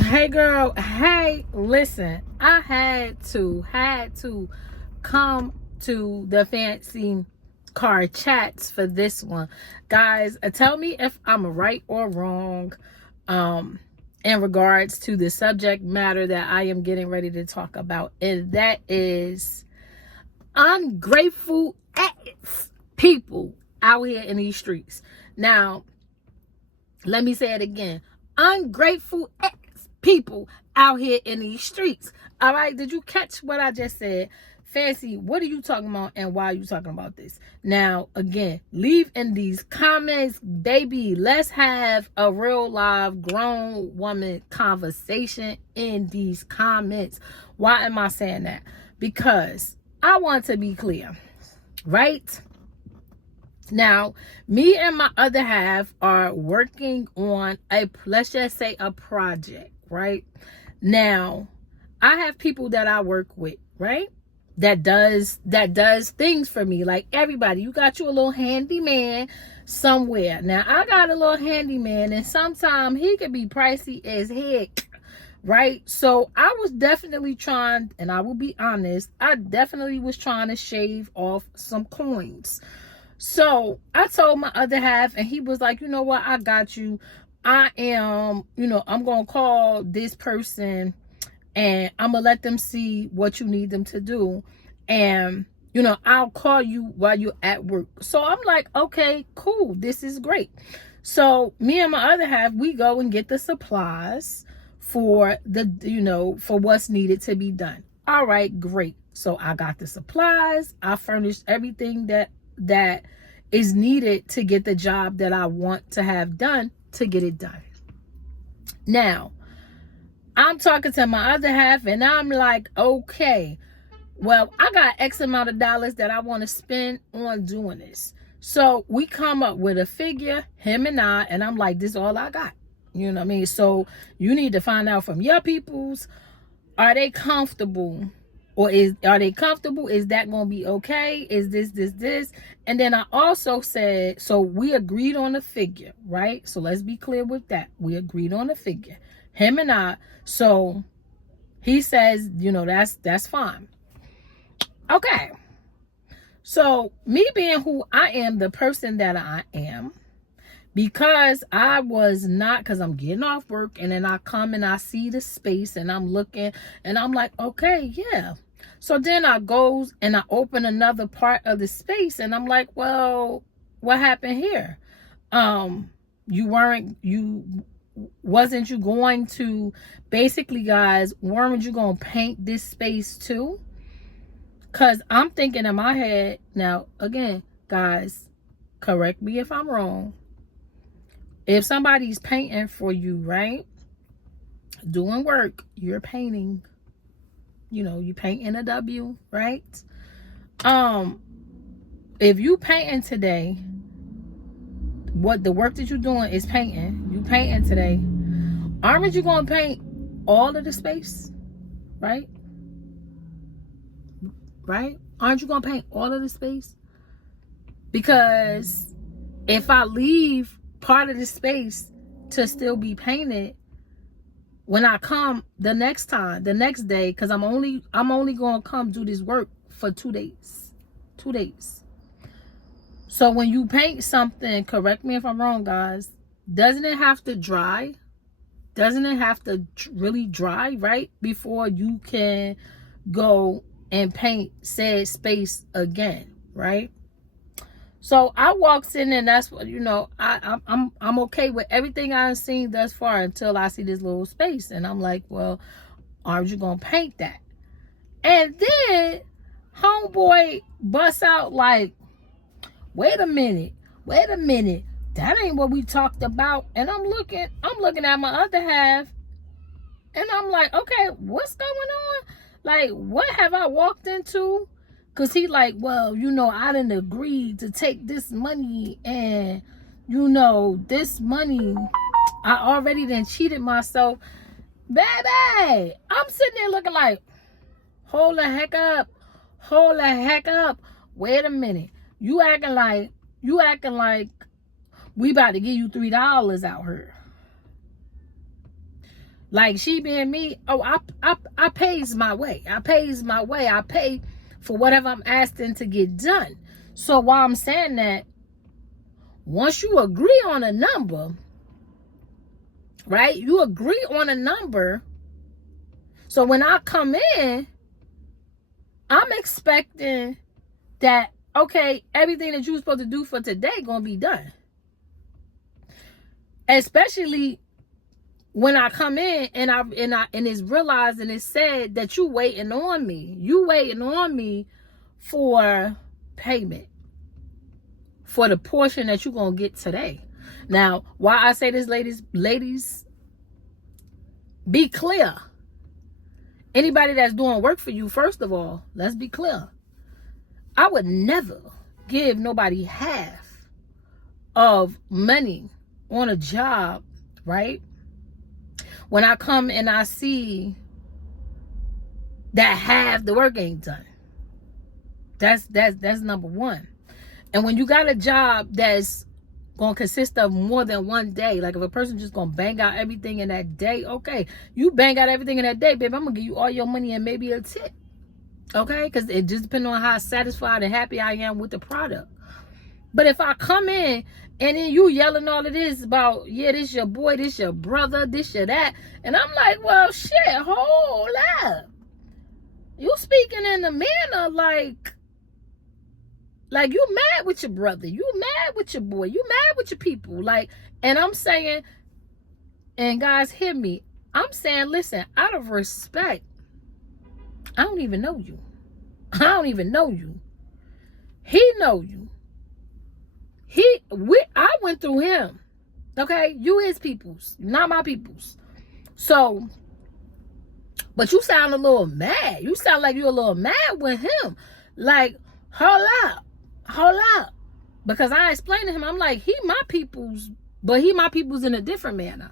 Hey girl, hey, listen, I had to come to the fancy car chats for this one. Guys, tell me if I'm right or wrong in regards to the subject matter that I am getting ready to talk about. And that is ungrateful ass people out here in these streets. Now, let me say it again. Ungrateful ass people out here in these streets. All right, did you catch what I just said? Fancy, what are you talking about and why are you talking about this? Now, again, leave in these comments, baby. Let's have a real live grown woman conversation in these comments. Why am I saying that? Because I want to be clear, right? Now, me and my other half are working on let's just say a project, right? Now, I have people that I work with, right? That does things for me. Like everybody, you got you a little handyman somewhere. Now, I got a little handyman, and sometimes he can be pricey as heck, right? So I was definitely trying, and I will be honest, I definitely was trying to shave off some coins. So I told my other half, and he was like, you know what, I got you. I'm going to call this person and I'm going to let them see what you need them to do. And, I'll call you while you're at work. So I'm like, okay, cool. This is great. So me and my other half, we go and get the supplies for for what's needed to be done. All right, great. So I got the supplies. I furnished everything that is needed to get the job that I want to have done to get it done. Now, I'm talking to my other half and I'm like, okay, well, I got X amount of dollars that I want to spend on doing this. So we come up with a figure, him and I'm like, this is all I got. You know what I mean? So you need to find out from your peoples, are they comfortable? Or are they comfortable? Is that going to be okay? Is this? And then I also said, so we agreed on a figure, right? So let's be clear with that. We agreed on a figure. Him and I. So he says, that's fine. Okay. So me being who I am, the person that I am, because I'm getting off work and then I come and I see the space and I'm looking and I'm like, okay, yeah. So then I goes and I open another part of the space and I'm like, well, what happened here? Wasn't you going to, basically guys, weren't you going to paint this space too? Because I'm thinking in my head, now again, guys, correct me if I'm wrong. If somebody's painting for you, right? Doing work, you're painting. You painting a W, right? If you painting today, what the work that you're doing is painting. You painting today. Aren't you going to paint all of the space? Right? Right? Aren't you going to paint all of the space? Because if I leave part of the space to still be painted, when I come the next day, because I'm only gonna come do this work for 2 days. 2 days. So when you paint something, correct me if I'm wrong, guys, doesn't it have to dry? Doesn't it have to really dry, right? Before you can go and paint said space again, right? So I walks in and that's what, I'm okay with everything I've seen thus far until I see this little space. And I'm like, well, aren't you going to paint that? And then homeboy busts out like, wait a minute. That ain't what we talked about. And I'm looking at my other half and I'm like, okay, what's going on? Like, what have I walked into? Because he like, well, I didn't agree to take this money and, this money, I already done cheated myself. Baby, I'm sitting there looking like, hold the heck up. Wait a minute. You acting like we about to give you $3 out here. Like she being me, oh, I pays my way. I pays my way. I pay for whatever I'm asking to get done. So while I'm saying that, once you agree on a number, right? You agree on a number. So when I come in, I'm expecting that, okay, everything that you're supposed to do for today gonna be done. Especially when I come in and it's realized and it's said that you waiting on me. You waiting on me for payment for the portion that you're gonna get today. Now, why I say this, ladies, be clear. Anybody that's doing work for you, first of all, let's be clear. I would never give nobody half of money on a job, right? When I come and I see that half the work ain't done. That's number one. And when you got a job that's gonna consist of more than one day, like if a person just gonna bang out everything in that day, okay, you bang out everything in that day, babe, I'm gonna give you all your money and maybe a tip, okay? Because it just depends on how satisfied and happy I am with the product. But if I come in and then you yelling all of this about, yeah, this your boy, this your brother, this your that, and I'm like, well, shit, hold up. You speaking in a manner like you mad with your brother, you mad with your boy, you mad with your people, like, and I'm saying, and guys, hear me, I'm saying, listen, out of respect, I don't even know you. I don't even know you. He know you. I went through him. Okay? You his peoples, not my peoples. So, but you sound a little mad. You sound like you're a little mad with him. Like, hold up. Because I explained to him, I'm like, he my peoples, but he my peoples in a different manner.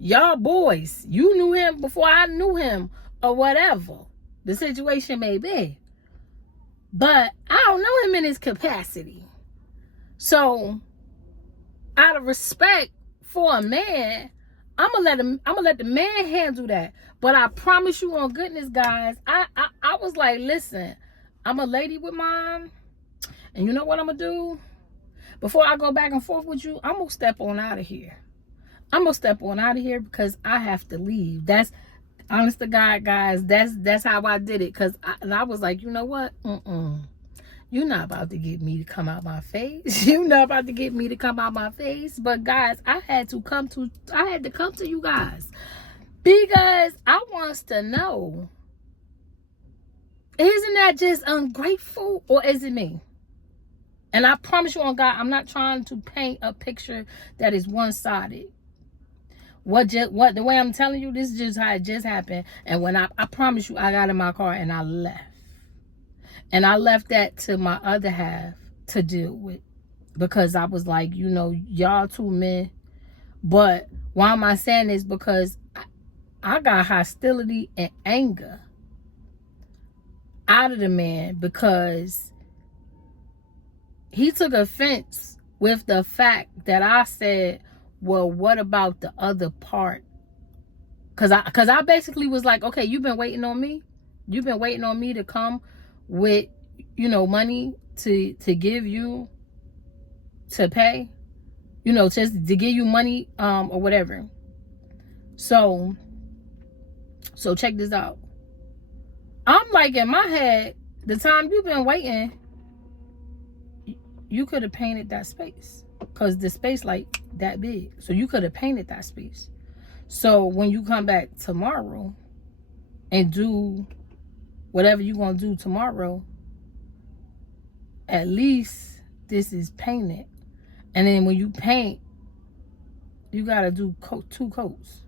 Y'all boys, you knew him before I knew him, or whatever the situation may be. But I don't know him in his capacity. So, out of respect for a man, I'm gonna let the man handle that. But I promise you on goodness, guys, I was like, listen, I'm a lady with mine, and you know what I'm gonna do? Before I go back and forth with you, I'm gonna step on out of here. I'm gonna step on out of here because I have to leave. That's honest to God, guys. That's how I did it. And I was like, you know what? You're not about to get me to come out my face. You're not about to get me to come out my face. But guys, I had to come to you guys because I wants to know, isn't that just ungrateful or is it me? And I promise you on God, I'm not trying to paint a picture that is one-sided. The way I'm telling you, this is just how it just happened. And when I promise you, I got in my car and I left. And I left that to my other half to deal with. Because I was like, y'all two men. But why am I saying this? Because I got hostility and anger out of the man because he took offense with the fact that I said, well, what about the other part? Because I basically was like, okay, you've been waiting on me. You've been waiting on me to come with, money to give you to pay, just to give you money or whatever. So check this out. I'm like, in my head, the time you've been waiting, you could have painted that space because the space like that big. So you could have painted that space. So when you come back tomorrow and do whatever you're going to do tomorrow, at least this is painted. And then when you paint, you got to do 2 coats.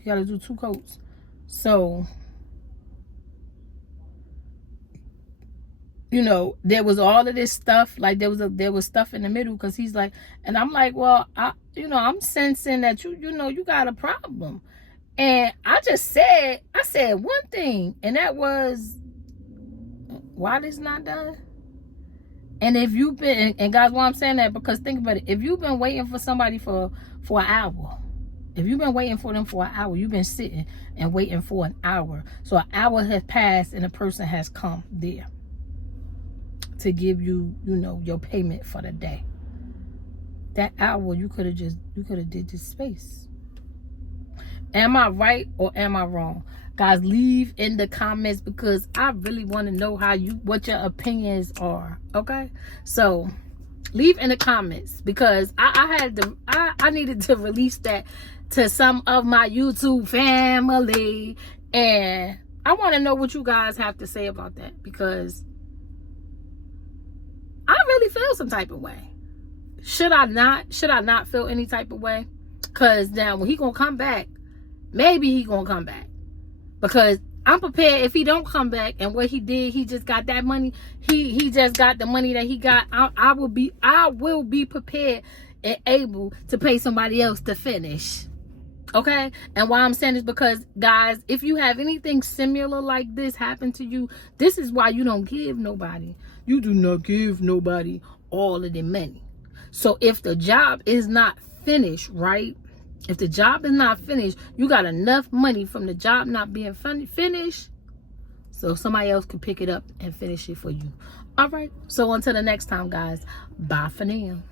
You got to do 2 coats. So, there was all of this stuff. Like there was stuff in the middle because he's like, and I'm like, well, I'm sensing that you got a problem. And I said one thing, and that was, why this not done? And if you've been, and guys, why I'm saying that, because think about it. If you've been waiting for somebody for an hour, if you've been waiting for them for an hour, you've been sitting and waiting for an hour. So an hour has passed and a person has come there to give you, you know, your payment for the day. That hour, you could have did this space. Am I right or am I wrong? Guys, leave in the comments, because I really want to know what your opinions are. Okay, so leave in the comments, because I needed to release that to some of my YouTube family, and I want to know what you guys have to say about that, because I really feel some type of way. Should I not feel any type of way? Because now when he gonna come back, maybe he gonna come back. Because I'm prepared if he don't come back, and what he did, he just got that money. He just got the money that he got. I will be prepared and able to pay somebody else to finish. Okay? And why I'm saying this, because guys, if you have anything similar like this happen to you, this is why you don't give nobody. You do not give nobody all of the money. So if the job is not finished, right? If the job is not finished, you got enough money from the job not being finished, so somebody else can pick it up and finish it for you. All right. So until the next time, guys. Bye for now.